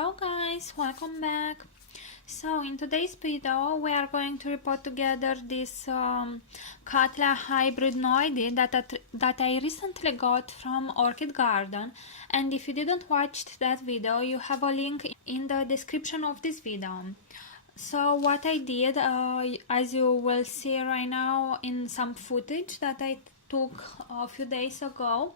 Hello guys, welcome back. So in today's video we are going to repot together this cattleya hybrid noide that I recently got from Orchid Garden, and if you didn't watch that video you have a link in the description of this video. So what I did, as you will see right now in some footage that I took a few days ago,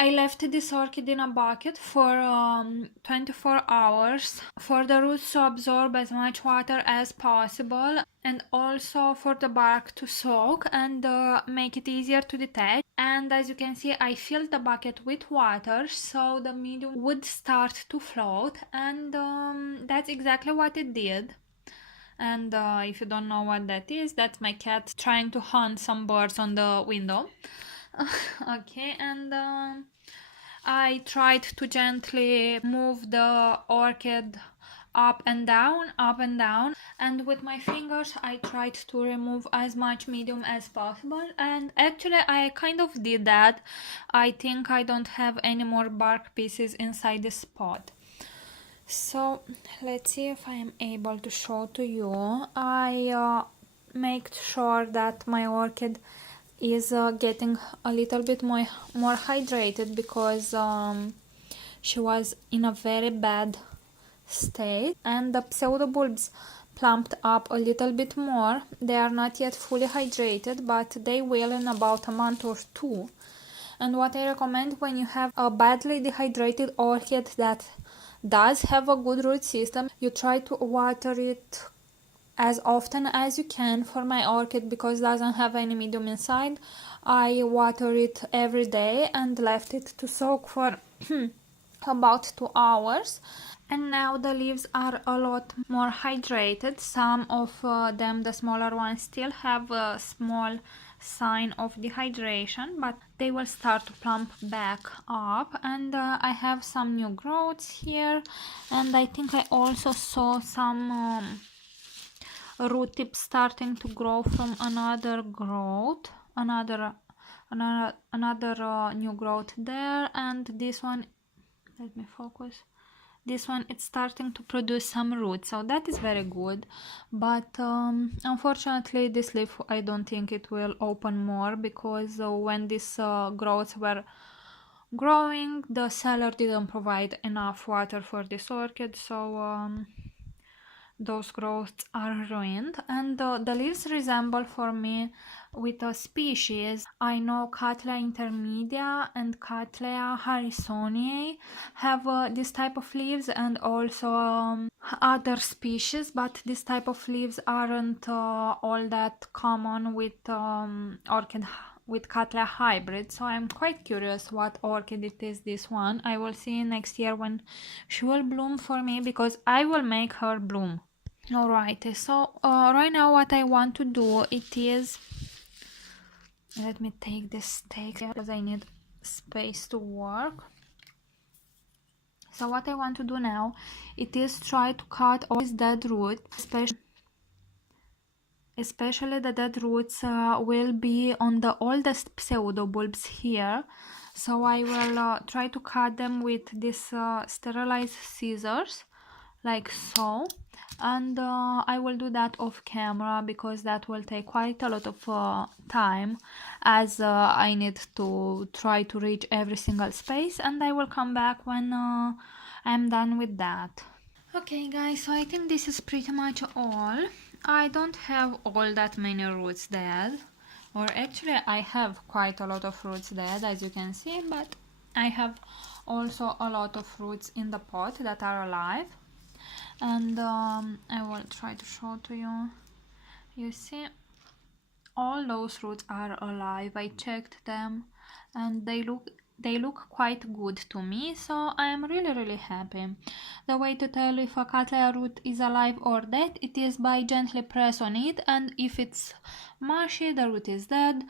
I left this orchid in a bucket for 24 hours for the roots to absorb as much water as possible, and also for the bark to soak and make it easier to detach. And as you can see, I filled the bucket with water so the medium would start to float, and that's exactly what it did. And if you don't know what that is, that's my cat trying to hunt some birds on the window. Okay, and I tried to gently move the orchid up and down, and with my fingers I tried to remove as much medium as possible, and actually I kind of did that. I think I don't have any more bark pieces inside this pot. So let's see if I am able to show to you. I made sure that my orchid is getting a little bit more hydrated because she was in a very bad state, and the pseudobulbs plumped up a little bit more. They are not yet fully hydrated, but they will in about a month or two. And what I recommend when you have a badly dehydrated orchid that does have a good root system, you try to water it as often as you can. For my orchid, because it doesn't have any medium inside, I water it every day and left it to soak for about 2 hours. And now the leaves are a lot more hydrated. Some of them, the smaller ones, still have a small sign of dehydration, but they will start to plump back up. And I have some new growths here, and I think I also saw some root tips starting to grow from another growth, another new growth there. And this one, let me focus, this one, it's starting to produce some roots, so that is very good. But unfortunately this leaf, I don't think it will open more, because when these growths were growing, the seller didn't provide enough water for this orchid, so those growths are ruined. And the leaves resemble for me with a species. I know Cattleya intermedia and Cattleya harrisoniae have this type of leaves, and also other species, but this type of leaves aren't all that common with Cattleya hybrid. So I'm quite curious what orchid it is, this one. I will see next year when she will bloom for me, because I will make her bloom. Alright, so right now what I want to do, it is, let me take this stake because I need space to work. So what I want to do now, it is try to cut all these dead roots, especially the dead roots will be on the oldest pseudobulbs here. So I will try to cut them with this sterilized scissors, like so. And I will do that off camera, because that will take quite a lot of time, as I need to try to reach every single space, and I will come back when I'm done with that. Okay guys, so I think this is pretty much all. I don't have all that many roots dead, or actually I have quite a lot of roots dead, as you can see, but I have also a lot of roots in the pot that are alive. And I will try to show to you. You see, all those roots are alive. I checked them and they look quite good to me, so I am really happy. The way to tell if a cattleya root is alive or dead, it is by gently press on it, and if it's mushy, the root is dead.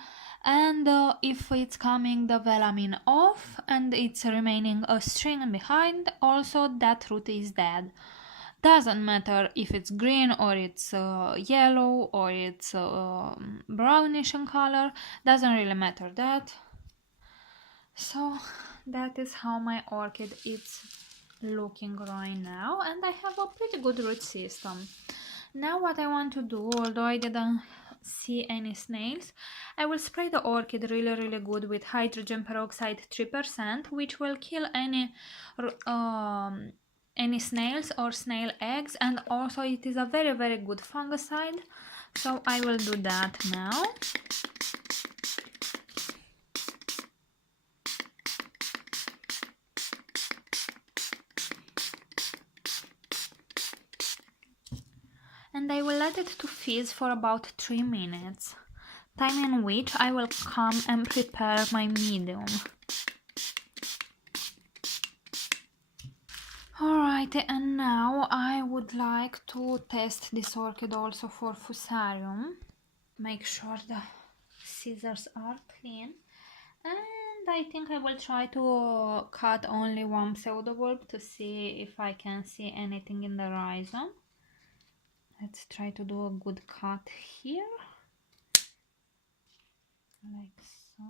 And if it's coming the velamin off and it's remaining a string behind, also that root is dead. Doesn't matter if it's green or it's yellow or it's brownish in color, doesn't really matter that. So that is how my orchid is looking right now, and I have a pretty good root system. Now what I want to do, although I didn't see any snails, I will spray the orchid really good with hydrogen peroxide 3%, which will kill any snails or snail eggs, and also it is a very good fungicide. So I will do that now. And I will let it to fizz for about 3 minutes, time in which I will come and prepare my medium. Alright, and now I would like to test this orchid also for fusarium. Make sure the scissors are clean. And I think I will try to cut only one pseudobulb to see if I can see anything in the rhizome. Let's try to do a good cut here. Like so.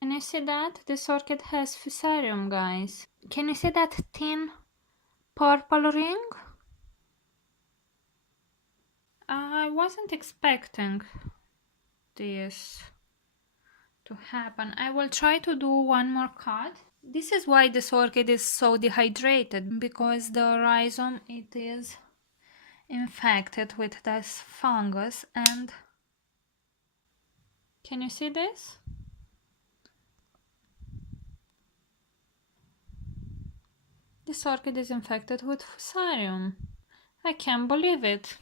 Can you see that? This orchid has fusarium, guys. Can you see that thin purple ring? I wasn't expecting this to happen. I will try to do one more cut. This is why this orchid is so dehydrated, because the rhizome, it is infected with this fungus. And can you see this? This orchid is infected with fusarium. I can't believe it.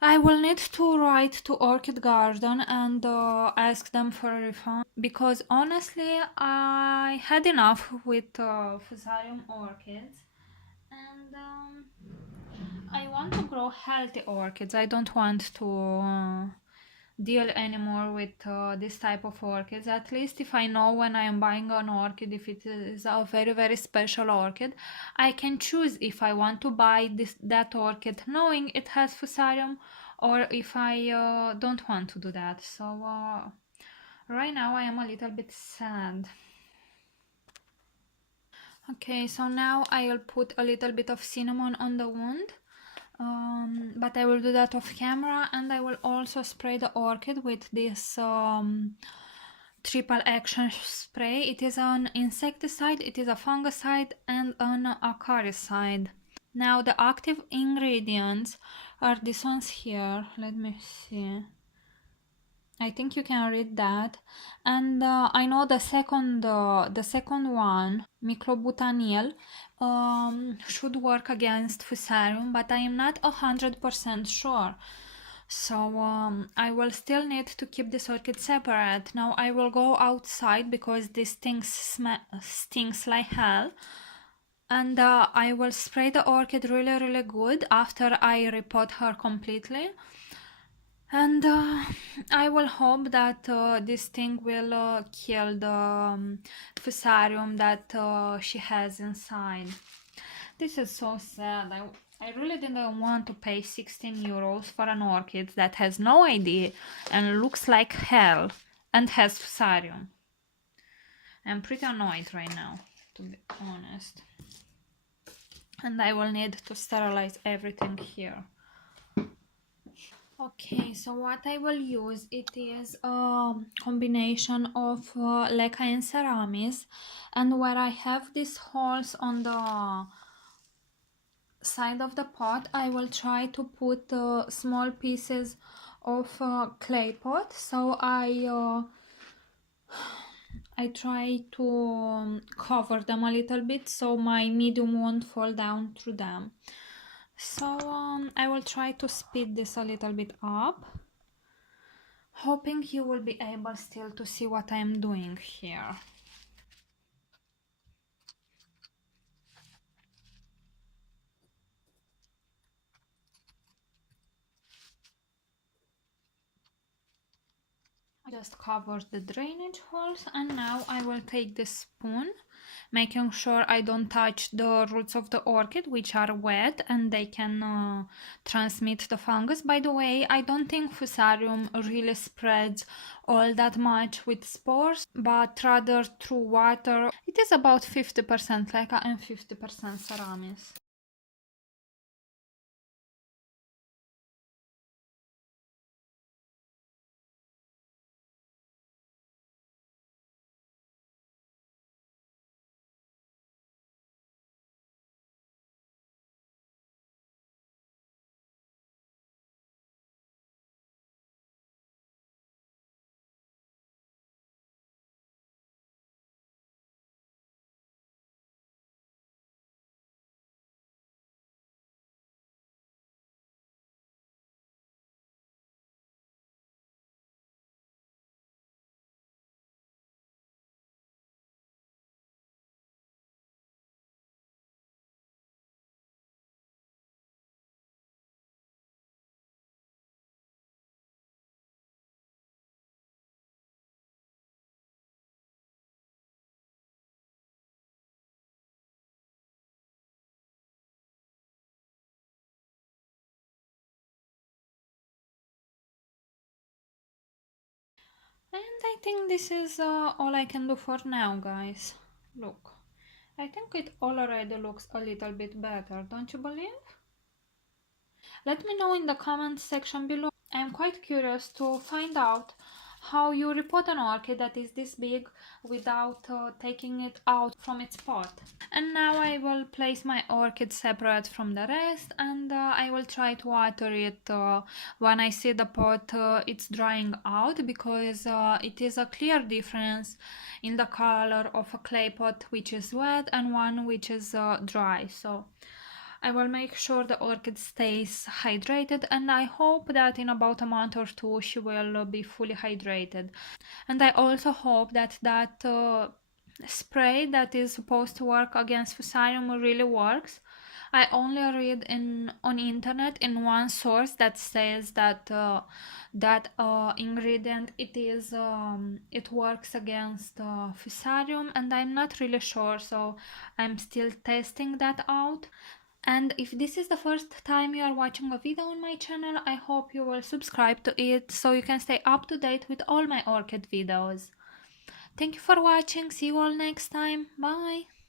I will need to write to Orchid Garden and ask them for a refund, because honestly I had enough with fusarium orchids, and I want to grow healthy orchids. I don't want to deal anymore with this type of orchids. At least if I know when I am buying an orchid, if it is a very special orchid, I can choose if I want to buy that orchid knowing it has fusarium, or if I don't want to do that. So right now I am a little bit sad. Okay, so now I'll put a little bit of cinnamon on the wound. But I will do that off camera, and I will also spray the orchid with this triple action spray. It is an insecticide, it is a fungicide, and an acaricide. Now the active ingredients are these ones here. Let me see. I think you can read that. And I know the second one, microbutanil, should work against fusarium, but I am not 100% sure. So I will still need to keep this orchid separate. Now I will go outside because this thing stinks like hell. And I will spray the orchid really good after I repot her completely. And I will hope that this thing will kill the fusarium that she has inside. This is so sad. I really didn't want to pay 16 euros for an orchid that has no ID and looks like hell and has fusarium. I'm pretty annoyed right now, to be honest. And I will need to sterilize everything here. Okay, so what I will use, it is a combination of leca and ceramis, and where I have these holes on the side of the pot, I will try to put small pieces of clay pot. So I try to cover them a little bit so my medium won't fall down through them. So I will try to speed this a little bit up, hoping you will be able still to see what I am doing here. Just cover the drainage holes, and now I will take the spoon, making sure I don't touch the roots of the orchid, which are wet and they can transmit the fungus. By the way, I don't think fusarium really spreads all that much with spores, but rather through water. It is about 50% leca and 50% ceramis. And I think this is all I can do for now, guys. Look, I think it already looks a little bit better, don't you believe? Let me know in the comments section below. I'm quite curious to find out how you repot an orchid that is this big without taking it out from its pot. And now I will place my orchid separate from the rest, and I will try to water it when I see the pot it's drying out, because it is a clear difference in the color of a clay pot which is wet and one which is dry. So I will make sure the orchid stays hydrated, and I hope that in about a month or two she will be fully hydrated. And I also hope that spray that is supposed to work against fusarium really works. I only read on internet in one source that says that ingredient it works against fusarium, and I'm not really sure, so I'm still testing that out. And if this is the first time you are watching a video on my channel, I hope you will subscribe to it so you can stay up to date with all my orchid videos. Thank you for watching, see you all next time, bye!